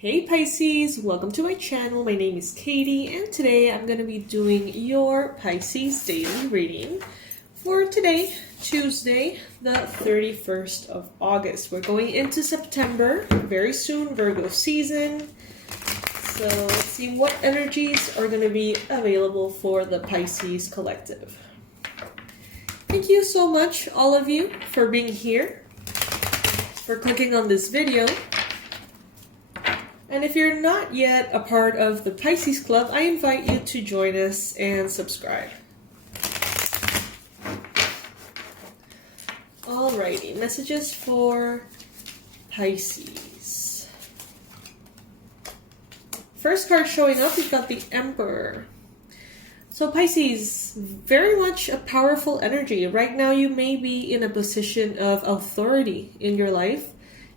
Hey Pisces, welcome to my channel. My name is Katie and today I'm going to be doing your Pisces daily reading for today, Tuesday, the 31st of August. We're going into September very soon, Virgo season. So let's see what energies are going to be available for the Pisces collective. Thank you so much, all of you, for being here, for clicking on this video. And if you're not yet a part of the Pisces Club, I invite you to join us and subscribe. Alrighty, messages for Pisces. First card showing up, we've got the Emperor. So Pisces, very much a powerful energy. Right now you may be in a position of authority in your life.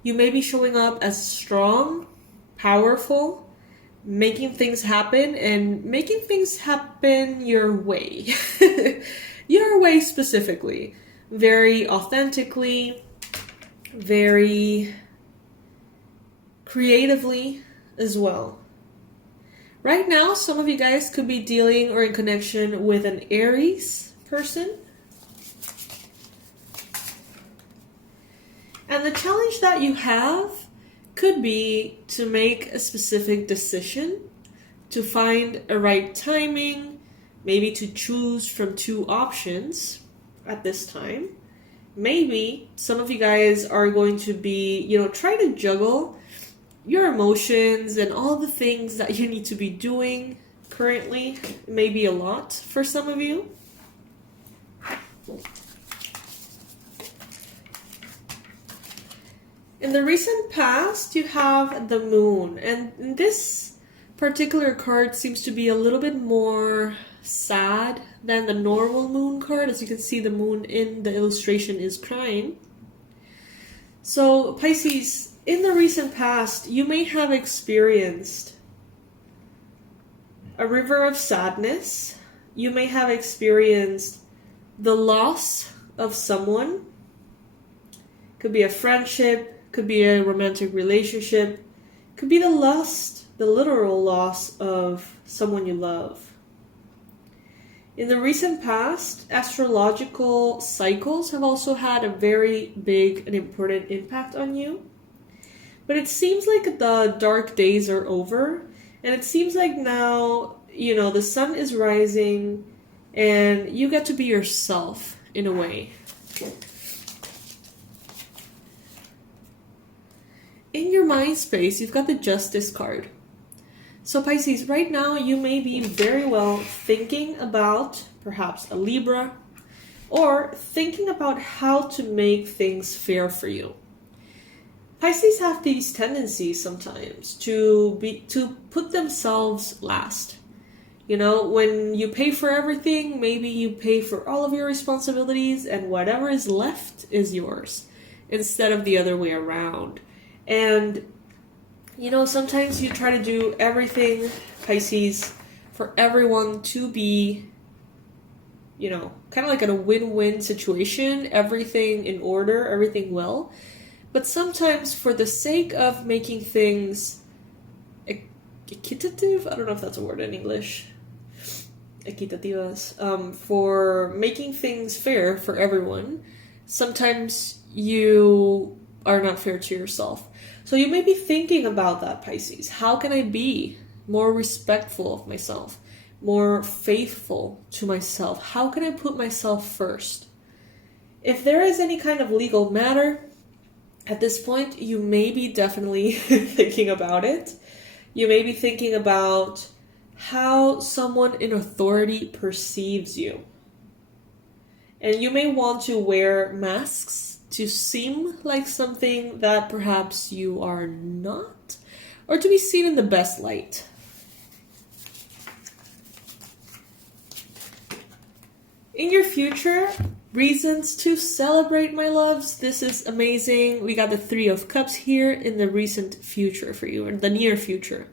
You may be showing up as strong, powerful, making things happen, and making things happen your way. Your way specifically. Very authentically, very creatively as well. Right now, some of you guys could be dealing or in connection with an Aries person. And the challenge that you have could be to make a specific decision, to find a right timing, maybe to choose from two options at this time. Maybe some of you guys are going to be, trying to juggle your emotions and all the things that you need to be doing currently. It may be a lot for some of you. In the recent past, you have the Moon, and this particular card seems to be a little bit more sad than the normal Moon card. As you can see, the Moon in the illustration is crying. So, Pisces, in the recent past, you may have experienced a river of sadness. You may have experienced the loss of someone. Could be a friendship. Could be a romantic relationship. Could be the literal loss of someone you love. In the recent past, astrological cycles have also had a very big and important impact on you. But it seems like the dark days are over, and it seems like now, the sun is rising, and you get to be yourself in a way. In your mind space, you've got the Justice card. So Pisces, right now you may be very well thinking about perhaps a Libra, or thinking about how to make things fair for you. Pisces have these tendencies sometimes to put themselves last. When you pay for everything, maybe you pay for all of your responsibilities and whatever is left is yours, instead of the other way around. And, sometimes you try to do everything, Pisces, for everyone to be, kind of like in a win-win situation, everything in order, everything well. But sometimes for the sake of making things equitative, I don't know if that's a word in English, equitativas, for making things fair for everyone, sometimes you are not fair to yourself. So you may be thinking about that, Pisces. How can I be more respectful of myself, more faithful to myself? How can I put myself first? If there is any kind of legal matter, at this point, you may be definitely thinking about it. You may be thinking about how someone in authority perceives you. And you may want to wear masks to seem like something that perhaps you are not, or to be seen in the best light. In your future, reasons to celebrate, my loves. This is amazing. We got the Three of Cups here in the recent future for you, or the near future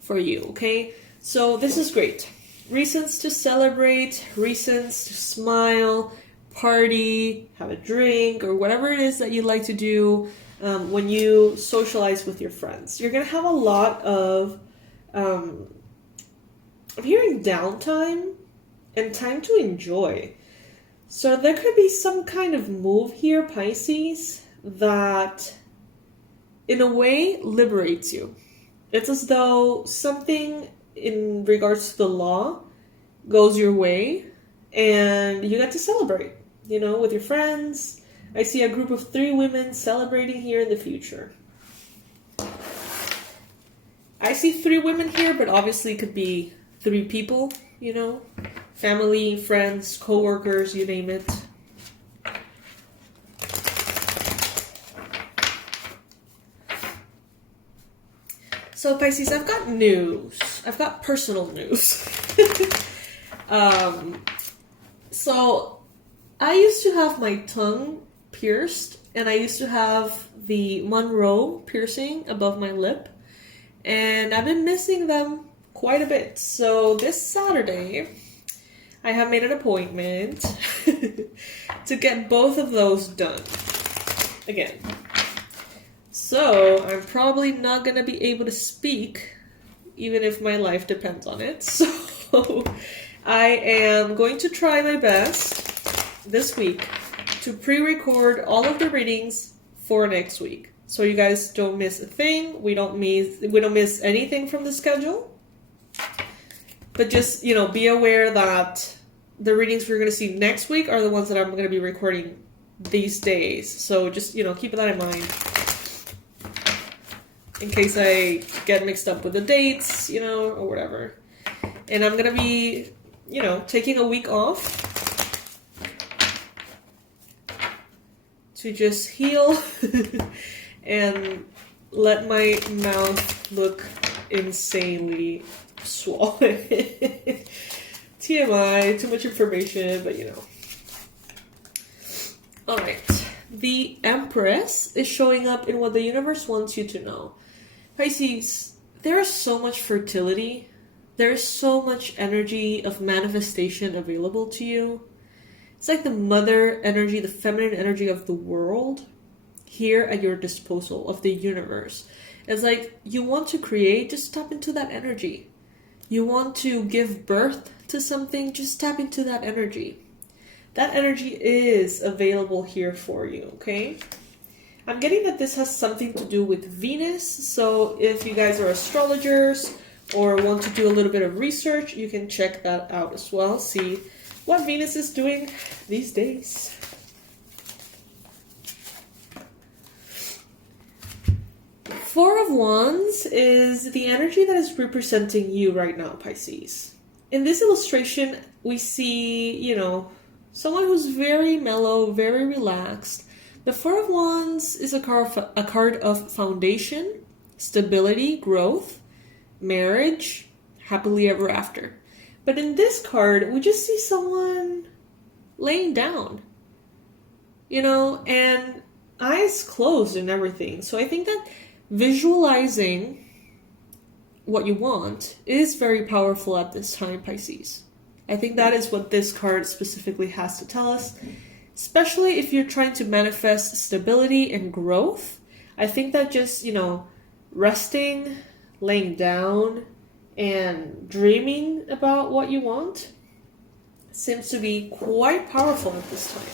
for you, okay? So this is great. Reasons to celebrate, reasons to smile, party, have a drink, or whatever it is that you like to do when you socialize with your friends. You're going to have a lot of, I'm hearing downtime and time to enjoy. So there could be some kind of move here, Pisces, that in a way liberates you. It's as though something in regards to the law goes your way and you get to celebrate, you know, with your friends. I see a group of 3 women celebrating here in the future. I see 3 women here, but obviously it could be 3 people, you know, family, friends, co-workers, you name it. So Pisces, I've got news. I've got personal news. So I used to have my tongue pierced, and I used to have the Monroe piercing above my lip, and I've been missing them quite a bit. So this Saturday, I have made an appointment to get both of those done again. So I'm probably not going to be able to speak, even if my life depends on it. So I am going to try my best this week to pre-record all of the readings for next week. So you guys don't miss a thing. We don't miss anything from the schedule. But just, you know, be aware that the readings we're going to see next week are the ones that I'm going to be recording these days. So just, you know, keep that in mind. In case I get mixed up with the dates, you know, or whatever. And I'm going to be, you know, taking a week off to just heal and let my mouth look insanely swollen. TMI, too much information, but you know. Alright, the Empress is showing up in what the universe wants you to know. Pisces, there is so much fertility. There is so much energy of manifestation available to you. It's like the mother energy, the feminine energy of the world here at your disposal, of the universe. It's like you want to create, just tap into that energy. You want to give birth to something, just tap into that energy. That energy is available here for you, okay? I'm getting that this has something to do with Venus, so if you guys are astrologers or want to do a little bit of research, you can check that out as well. See what Venus is doing these days. Four of Wands is the energy that is representing you right now, Pisces. In this illustration, we see, you know, someone who's very mellow, very relaxed. The Four of Wands is a card of foundation, stability, growth, marriage, happily ever after. But in this card, we just see someone laying down, you know, and eyes closed and everything. So I think that visualizing what you want is very powerful at this time, Pisces. I think that is what this card specifically has to tell us, especially if you're trying to manifest stability and growth. I think that just, you know, resting, laying down, and dreaming about what you want seems to be quite powerful at this time.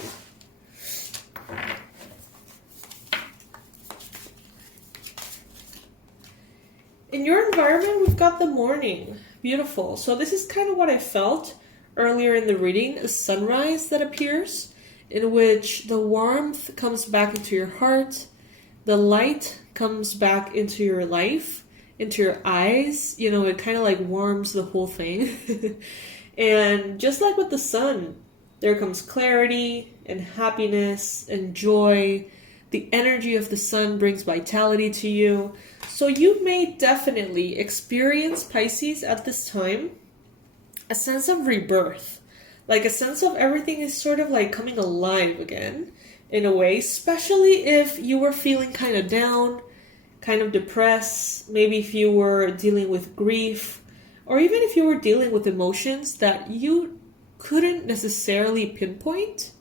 In your environment, we've got the morning. Beautiful. So this is kind of what I felt earlier in the reading, a sunrise that appears, in which the warmth comes back into your heart, the light comes back into your life, into your eyes. You know, it kind of like warms the whole thing. And just like with the sun, there comes clarity and happiness and joy. The energy of the sun brings vitality to you. So you may definitely experience, Pisces, at this time, a sense of rebirth. Like a sense of everything is sort of like coming alive again, in a way, especially if you were feeling kind of down, kind of depressed, maybe if you were dealing with grief, or even if you were dealing with emotions that you couldn't necessarily pinpoint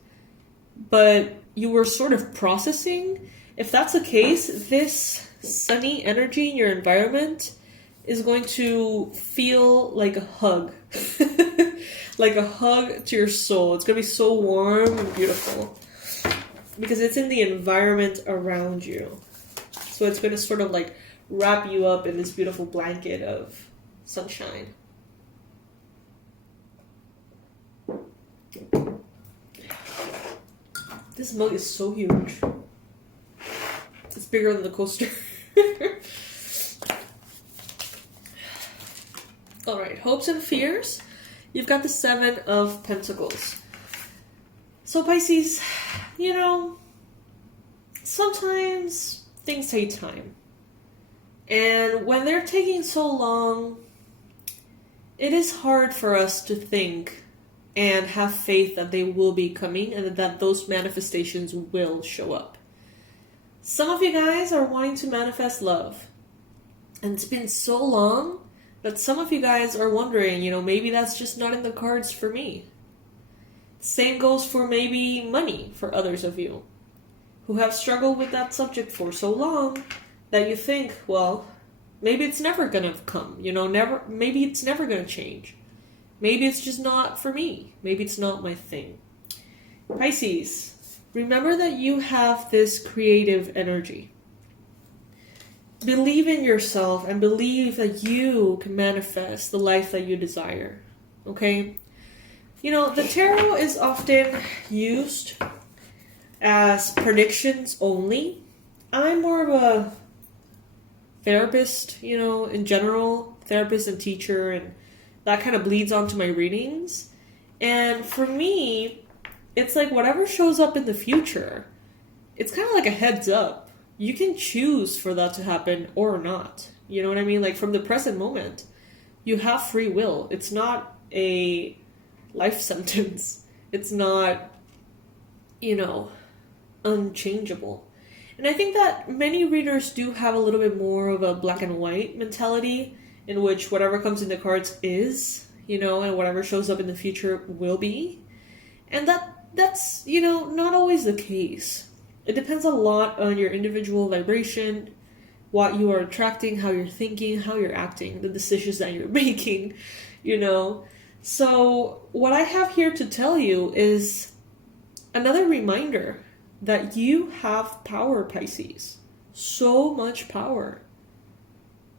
but you were sort of processing. If that's the case, this sunny energy in your environment is going to feel like a hug. Like a hug to your soul. It's going to be so warm and beautiful because it's in the environment around you. So it's going to sort of like wrap you up in this beautiful blanket of sunshine. This mug is so huge. It's bigger than the coaster. Alright, hopes and fears. You've got the 7 of Pentacles. So Pisces, you know, sometimes things take time. And when they're taking so long, it is hard for us to think and have faith that they will be coming and that those manifestations will show up. Some of you guys are wanting to manifest love. And it's been so long that some of you guys are wondering, you know, maybe that's just not in the cards for me. Same goes for maybe money for others of you who have struggled with that subject for so long that you think, well, maybe it's never gonna come, you know, maybe it's never gonna change. Maybe it's just not for me. Maybe it's not my thing. Pisces, remember that you have this creative energy. Believe in yourself and believe that you can manifest the life that you desire. Okay? You know, the tarot is often used as predictions only. I'm more of a therapist, you know, in general, therapist and teacher, and that kind of bleeds onto my readings. And for me, it's like whatever shows up in the future, it's kind of like a heads up. You can choose for that to happen or not. You know what I mean? Like from the present moment, you have free will. It's not a life sentence. It's not, you know, unchangeable. And I think that many readers do have a little bit more of a black and white mentality in which whatever comes in the cards is, you know, and whatever shows up in the future will be. And that's, you know, not always the case. It depends a lot on your individual vibration, what you are attracting, how you're thinking, how you're acting, the decisions that you're making, you know. So what I have here to tell you is another reminder that you have power, Pisces. So much power.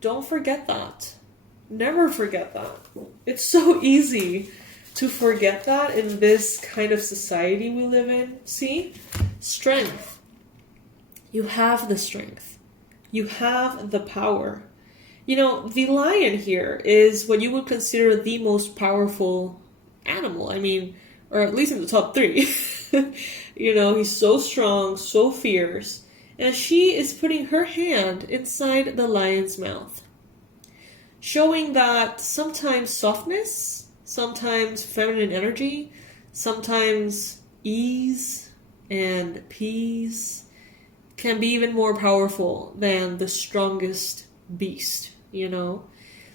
Don't forget that. Never forget that. It's so easy to forget that in this kind of society we live in. See? Strength. You have the strength. You have the power. You know, the lion here is what you would consider the most powerful animal. I mean, or at least in the top 3. You know, he's so strong, so fierce. And she is putting her hand inside the lion's mouth. Showing that sometimes softness, sometimes feminine energy, sometimes ease and peace can be even more powerful than the strongest beast, you know?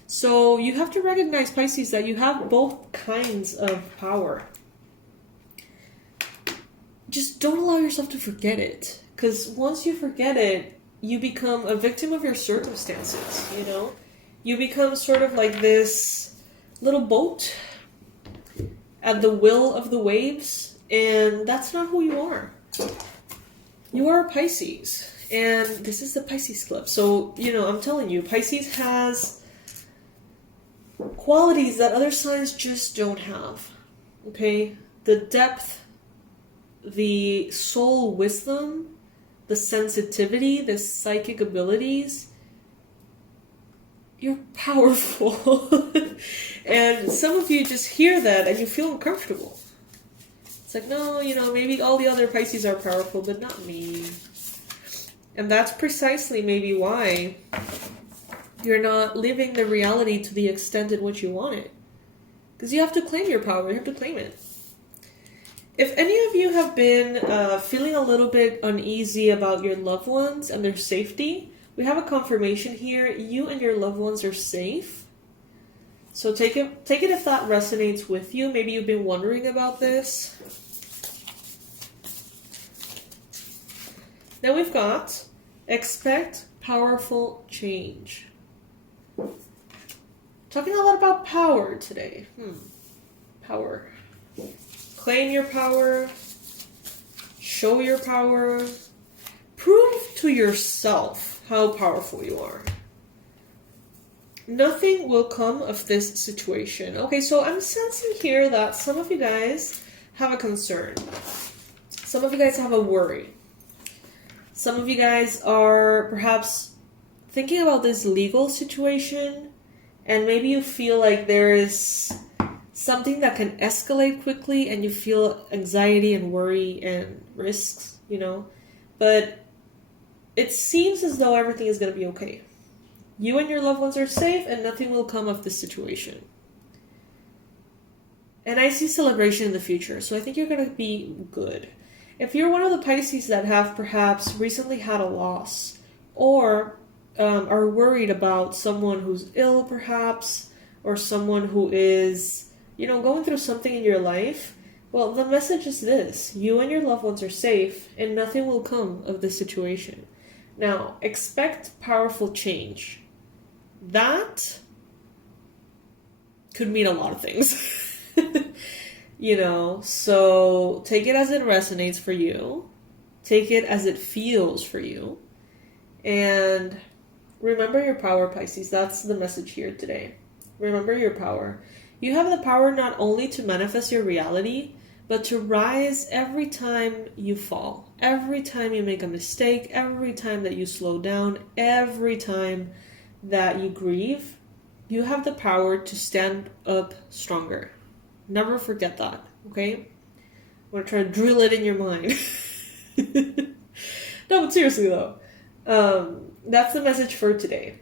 So you have to recognize, Pisces, that you have both kinds of power. Just don't allow yourself to forget it. Because once you forget it, you become a victim of your circumstances, you know? You become sort of like this little boat at the will of the waves, and that's not who you are. You are a Pisces, and this is the Pisces Club. So, you know, I'm telling you, Pisces has qualities that other signs just don't have, okay? The depth, the soul wisdom, the sensitivity, the psychic abilities. You're powerful. And some of you just hear that and you feel uncomfortable. It's like, no, you know, maybe all the other Pisces are powerful, but not me. And that's precisely maybe why you're not living the reality to the extent in which you want it. Because you have to claim your power. You have to claim it. If any of you have been feeling a little bit uneasy about your loved ones and their safety, we have a confirmation here. You and your loved ones are safe. So take it if that resonates with you. Maybe you've been wondering about this. Then we've got expect powerful change. Talking a lot about power today. Power. Claim your power. Show your power. Prove to yourself how powerful you are. Nothing will come of this situation. Okay, so I'm sensing here that some of you guys have a concern. Some of you guys have a worry. Some of you guys are perhaps thinking about this legal situation, and maybe you feel like there is something that can escalate quickly and you feel anxiety and worry and risks, you know. But it seems as though everything is going to be okay. You and your loved ones are safe and nothing will come of this situation. And I see celebration in the future, so I think you're going to be good. If you're one of the Pisces that have perhaps recently had a loss, or are worried about someone who's ill perhaps, or someone who is, you know, going through something in your life, well, the message is this: you and your loved ones are safe and nothing will come of this situation. Now, expect powerful change. That could mean a lot of things. You know, so take it as it resonates for you. Take it as it feels for you. And remember your power, Pisces. That's the message here today. Remember your power. You have the power not only to manifest your reality, but to rise every time you fall. Every time you make a mistake, every time that you slow down, every time that you grieve, you have the power to stand up stronger. Never forget that, okay? I'm going to try to drill it in your mind. No, but seriously though, that's the message for today.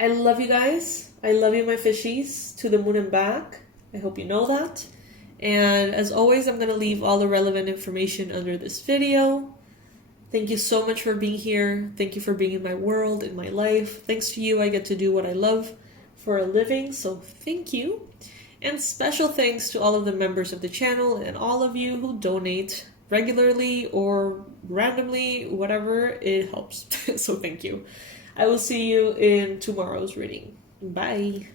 I love you guys. I love you, my fishies, to the moon and back. I hope you know that. And as always, I'm going to leave all the relevant information under this video. Thank you so much for being here. Thank you for being in my world, in my life. Thanks to you, I get to do what I love for a living, so thank you. And special thanks to all of the members of the channel and all of you who donate regularly or randomly, whatever, it helps. So thank you. I will see you in tomorrow's reading. Bye.